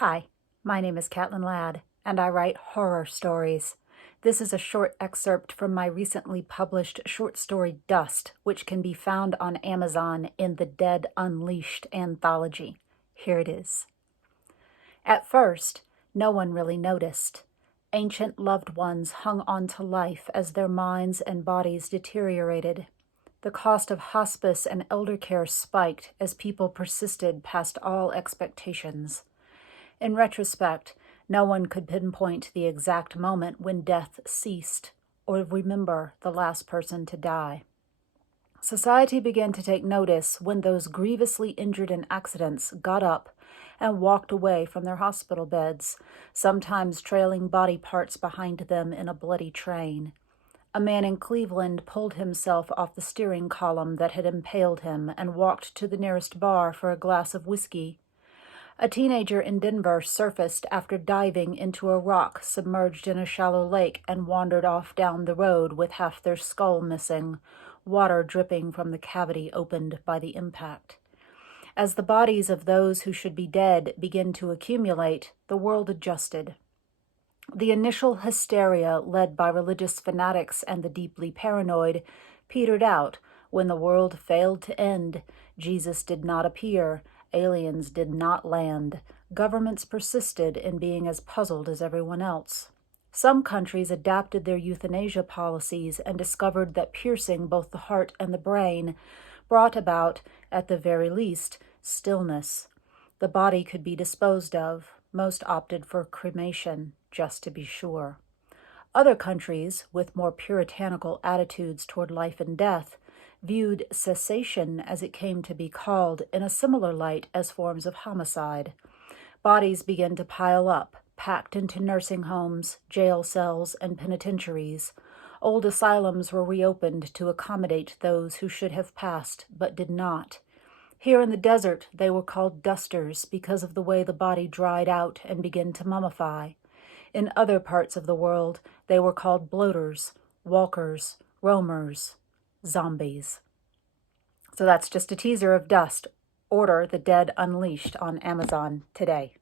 Hi, my name is Caitlin Ladd, and I write horror stories. This is a short excerpt from my recently published short story Dust, which can be found on Amazon in the Dead Unleashed anthology. Here it is. At first, no one really noticed. Ancient loved ones hung on to life as their minds and bodies deteriorated. The cost of hospice and elder care spiked as people persisted past all expectations. In retrospect, no one could pinpoint the exact moment when death ceased or remember the last person to die. Society began to take notice when those grievously injured in accidents got up and walked away from their hospital beds, sometimes trailing body parts behind them in a bloody train. A man in Cleveland pulled himself off the steering column that had impaled him and walked to the nearest bar for a glass of whiskey. A teenager in Denver surfaced after diving into a rock submerged in a shallow lake and wandered off down the road with half their skull missing, water dripping from the cavity opened by the impact. As the bodies of those who should be dead began to accumulate, the world adjusted. The initial hysteria led by religious fanatics and the deeply paranoid petered out when the world failed to end. Jesus did not appear. Aliens did not land. Governments persisted in being as puzzled as everyone else. Some countries adapted their euthanasia policies and discovered that piercing both the heart and the brain brought about, at the very least, stillness. The body could be disposed of. Most opted for cremation, just to be sure. Other countries, with more puritanical attitudes toward life and death, viewed cessation, as it came to be called, in a similar light as forms of homicide. Bodies began to pile up, packed into nursing homes, jail cells, and penitentiaries. Old asylums were reopened to accommodate those who should have passed but did not. Here in the desert, they were called dusters because of the way the body dried out and began to mummify. In other parts of the world, they were called bloaters, walkers, roamers, zombies. So that's just a teaser of Dust. Order The Dead Unleashed on Amazon today.